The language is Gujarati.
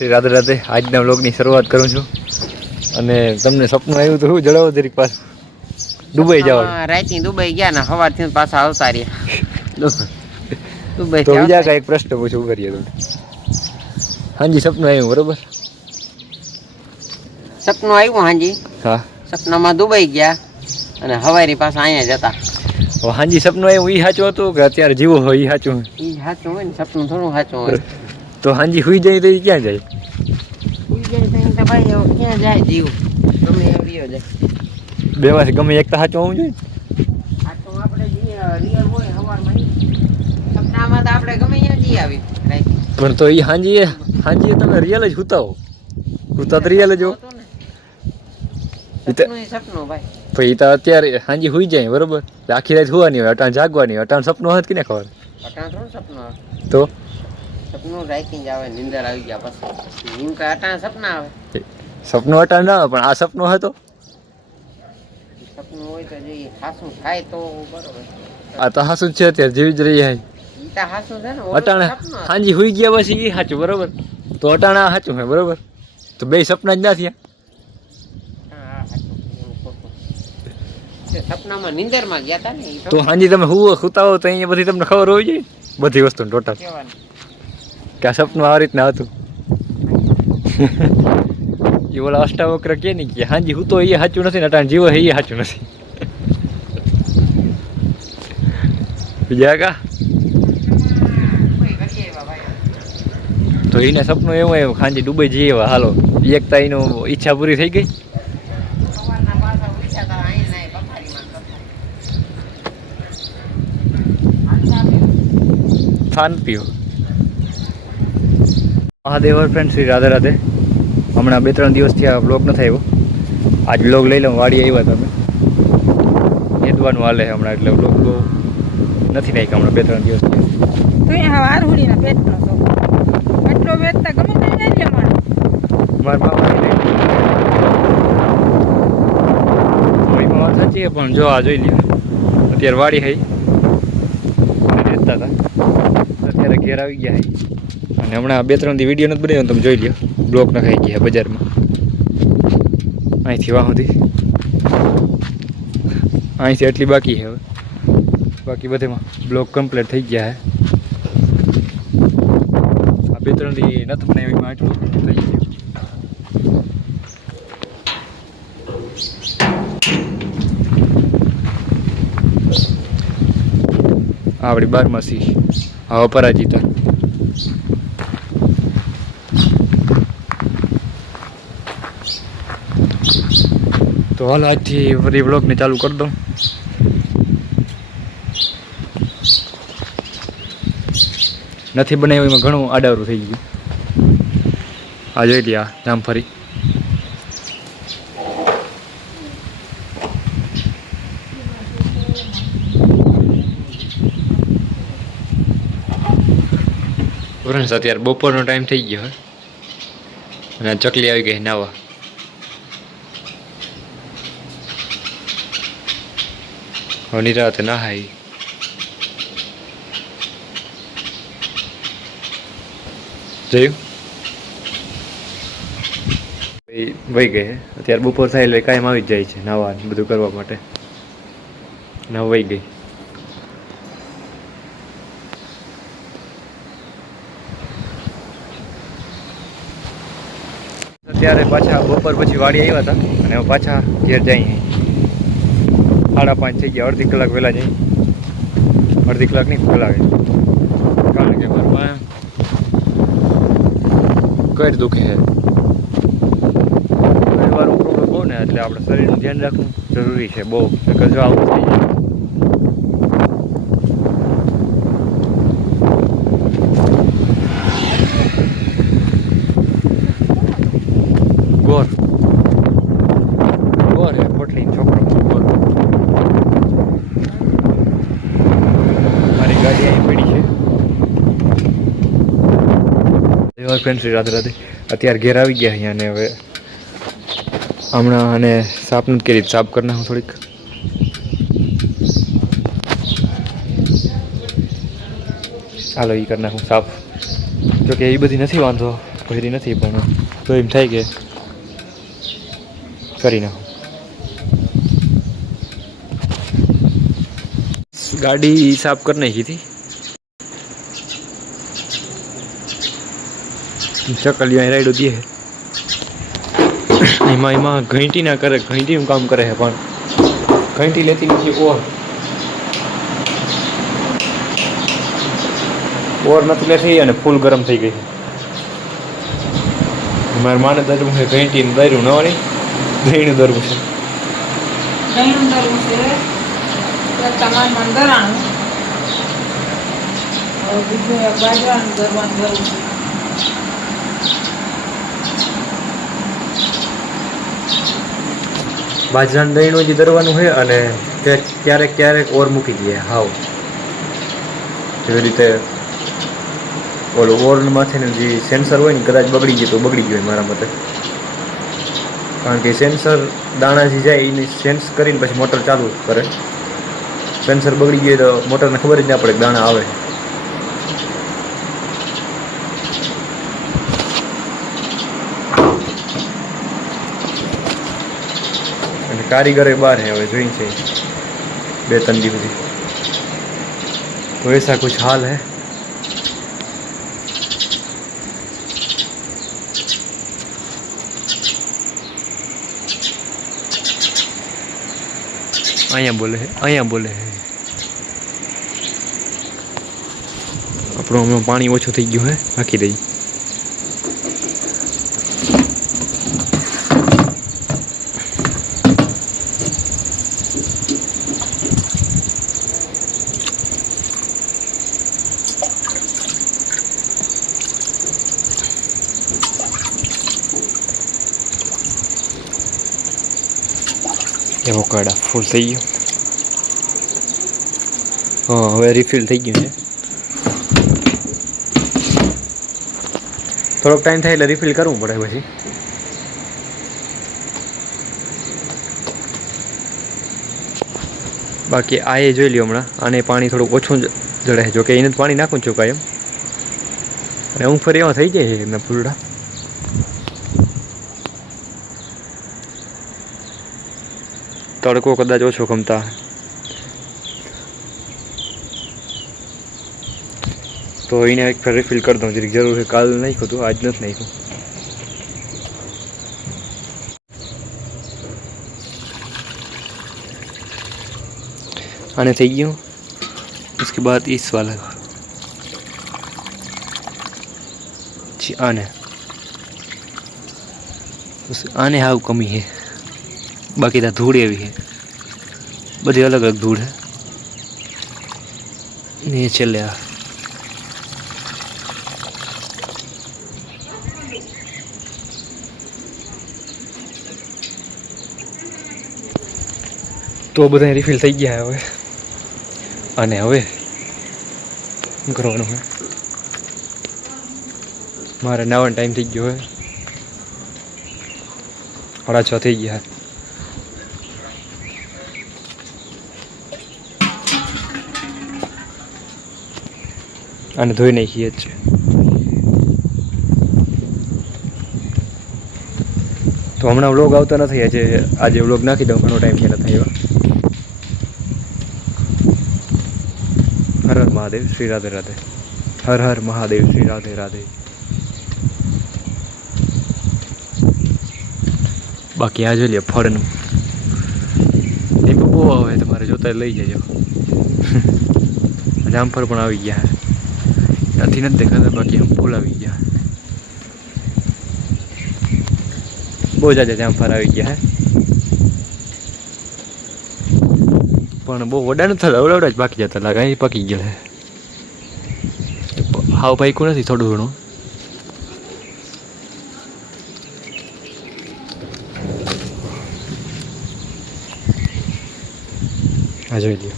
રાધે રાધે. આજના વ્લોગની શરૂઆત કરું છું અને તમને સપનું આવ્યું તો હું જણાવો જરીક પાછું. દુબઈ જવાનું. રાતની દુબઈ ગયા ને સવારથી પાછા આવતા રહ્યા દુબઈ. તો બીજા કાંઈક પ્રશ્ન પૂછું કરીએ તમને. હાજી સપનું આવ્યું બરોબર? સપનું આવ્યું હાજી. હા. સપનામાં દુબઈ ગયા અને હવારી પાછા અહીંયા જતા. હાજી સપનું આવ્યું એ સાચું હતું કે અત્યારે જીવો હોય એ સાચું? એ સાચું હોય ને, સપનું થોડું સાચું હોય. તો હાજી સુઈ જાય તો એ ક્યાં જાય? સુઈ જાય તો ભાઈ ક્યાં જાય જીવ? ગમે એવડીઓ જાય. બેમાંથી ગમે એક તો સાચું હોવું જોઈએ. સાચું આપણે રિયલ હોય સવારમાં. સપનામાં તો આપણે ગમે ત્યાં જઈ આવી. પણ તો એ હાજી તમે રિયલ જ હુતાવો. હુતા તો રિયલ જ હો. સપનું ભાઈ. પછી તો અત્યારે હાજી સુઈ જાય બરોબર, આખી રાત સુવાની હોય, અટાણ જાગવાની હોય. અટાણ સપનું હોત કે ને ખબર? અટાણ થોડું સપનું આવે. તો સપનું રાઈતી જ આવે, નીંદર આવી ગયા પછી એમ કે અટાણ સપના આવે. સપનું અટાણ ના આવે, પણ આ સપનું હતો. સપનું હોય તો જોઈએ, હાસું થાય તો બરોબર. આ તો હાસું છે, અત્યારે જેવી જ રહી જાય. ઈ તો હાસું છે ને. અટાણે હાજી સુઈ ગયા પછી એ સાચું બરોબર. તો અટાણે આ સાચું હે બરોબર. તો બે સપના જ ના થયા. સપનામાં નીંદરમાં ગયા હતા ને. તો હાજી તમે સુતા હો તો અહીંયા બધી તમને ખબર હોવી જોઈએ બધી વસ્તુ ટોટલ કે આ સપનું આ રીતના હતું. એ ઓલા અષ્ટાવક્ર કે નહીં કે હાજી હું તો એ સાચું નથી ને અટાણ જીવો એ સાચું નથી. બીજા કા તો એને સપનું એવું આવ્યું હાજી દુબઈ જઈએ એવા હાલો. એકતા એનું ઈચ્છા પૂરી થઈ ગઈ. શાંતિઓ. મહાદેવ ફ્રેન્ડ, શ્રી રાધે રાધે. હમણાં 2-3 દિવસથી આ બ્લોગ નથી આવ્યો. આજ બ્લોગ લઈ લઉં. વાડી આવ્યા તમે નેદવાનું હાલે હમણાં, એટલે બ્લોગ બહુ નથી નાખ્યા હમણાં 2-3 દિવસથી. તો અહીંયા વારહુડીના પેટનો છો એટલો વેચતા ગમે તે જાય મારા મામા સાચી છે, પણ જો આ જોઈ લ્યો અત્યારે વાડી હઈ વેચતા હતા, અત્યારે ઘેર આવી ગયા હઈ. અને હમણાં 2-3 દી વિડીયો નથી બનાવ્યો, તમે જોઈ લ્યો. બ્લોક નખાઈ ગયા બજારમાં અહીંથી વાહ સુધી. અહીંથી એટલી બાકી છે હવે, બાકી બધેમાં બ્લોક કમ્પ્લીટ થઈ ગયા છે. આ 2-3 દી નથી બનાવ્યું આટલું થઈ ગયું. આપણી બારમાસી આ અપરાજિતા. તો હાલ આજથી ફરી બ્લોગને ચાલુ કરી દઉં. નથી બનાવ્યું એમાં ઘણું આડાવરું થઈ ગયું. આ જોઈ લે, આ જામફળી. ફ્રેન્ડ્સ અત્યારે બપોરનો ટાઈમ થઈ ગયો હે અને ચકલી આવી ગઈ નાવા. હવે નિરાતે નહાઈ. જોયું વહી ગઈ. અત્યારે બપોર થાય એટલે કાયમ આવી જ જાય છે નાવા બધું કરવા માટે. ના વહી ગઈ. અત્યારે પાછા બપોર પછી વાડી આવ્યા હતા અને હવે પાછા ઘેર જઈએ. 5:30 થઈ ગયા. અડધી કલાક વહેલા જઈએ. અડધી કલાક નહીં કલાક, કારણ કે ઘરમાં કઈ દુખે છે. ઘણીવાર પ્રોબ્લેમ બહુ ને, એટલે આપણે શરીરનું ધ્યાન રાખવું જરૂરી છે બહુ. જો આવું થઈ જાય. ગોર ગોર હે પોટલી છોકરો. ગોર મારી ગાડી અહીં પડી છે. ફ્રેન્ડ, શ્રી રાધે રાધે. અત્યારે ઘેર આવી ગયા અહીંયા, અને હવે હમણાં અને સાફ નથી કરી. સાફ કરી નાખું થોડીક. હાલો એ કરી નાખું સાફ. જોકે એ બધી નથી વાંધો, ભરી નથી પણ તો એમ થાય કે કરી નાખો. ગાડી સાફ કરી નાખી હતી. ચકલીઓ અહીં રાઈડો દે એમાં ઘંટી ના કરે, ઘંટીનું કામ કરે છે પણ ઘંટી લેતી નથી. ઓર નથી લેતી અને ફૂલ ગરમ થઈ ગઈ. મારે માને દરવું છે ઘંટીને દર્યું ન નહીં, દહીંનું દરવું છે. દહીંનું દરવું છે, તમારે મને દરાણું. હવે બીજું એક બાજરાનું દરવાનું દરવું છે. બાજરાનું દહીંનું જે દરવાનું છે અને ક્યારેક ક્યારેક ઓર મૂકી દઈએ. હાવ જેવી રીતે ઓલું ઓર માથેનું જે સેન્સર હોય ને કદાચ બગડી ગયું તો બગડી ગયું મારા મતે. કારણ કે સેન્સર દાણા જે જાય એને સેન્સ કરીને પછી મોટર ચાલુ કરે. સેન્સર બગડી ગયું તો મોટરને ખબર જ ના પડે દાણા આવે. અને કારીગરે બહાર હે હવે જોઈ છે 2-3 દિવસ સુધી. तो ऐसा कुछ हाल है. અહીંયા બોલે હે, અહીંયા બોલે હે. આપણું હમણાં પાણી ઓછું થઈ ગયું હે, નાખી દઈ. એવો કાડા ફૂલ થઈ ગયો. હા હવે રિફિલ થઈ ગયું છે. થોડોક ટાઈમ થાય એટલે રિફિલ કરવું પડે પછી. બાકી આ એ જોઈ લ્યો હમણાં આને પાણી થોડુંક ઓછું જડે. જો કે એને પાણી નાખું છું કાયમ અને હું ફરી એવા થઈ જાય છે એમના ફૂલડા. તડકો કદાચ ઓછો ગમતા તો એને એક ફેર રિફિલ કરી દઉં. જરીક જરૂર છે. કાલ નાખ્યું હતું, આજ નથી નાખ્યું. आने થઈ ગયું. उसके बाद इस वाला जी आने हाव कमी है. बाकी तो धूड़ एवी है, बड़ी अलग अलग धूड़ है. ये चले तो બધા રિફિલ થઈ ગયા હવે. અને હવે શું કરવાનું હોય? મારે નાવાનો ટાઈમ થઈ ગયો હોય. 6:30 થઈ ગયા. અને ધોઈ નાખીએ જ છે. તો હમણાં વ્લોગ આવતા નથી. આજે વ્લોગ નાખી દઉં. ઘણો ટાઈમ થયા નથી આવ્યા. હર હર મહાદેવ, શ્રી રાધે રાધે. હર હર મહાદેવ, શ્રી રાધે રાધે. બાકી આ જોઈ લે ફળનું એ બહુ આવે, તમારે જોતા લઈ જજો. જામફળ પણ આવી ગયા. નથી દેખાતા, બાકી આમ ફૂલ આવી ગયા. બહુ જાજા જામફળ આવી ગયા હે. પણ બહુ વડા નથી થતા, અવડા જ પાકી જતા લાગે. અહીં પાકી ગયો છે. હાવ પાક્યું નથી, થોડું ઘણું. આ જોઈ લ્યો.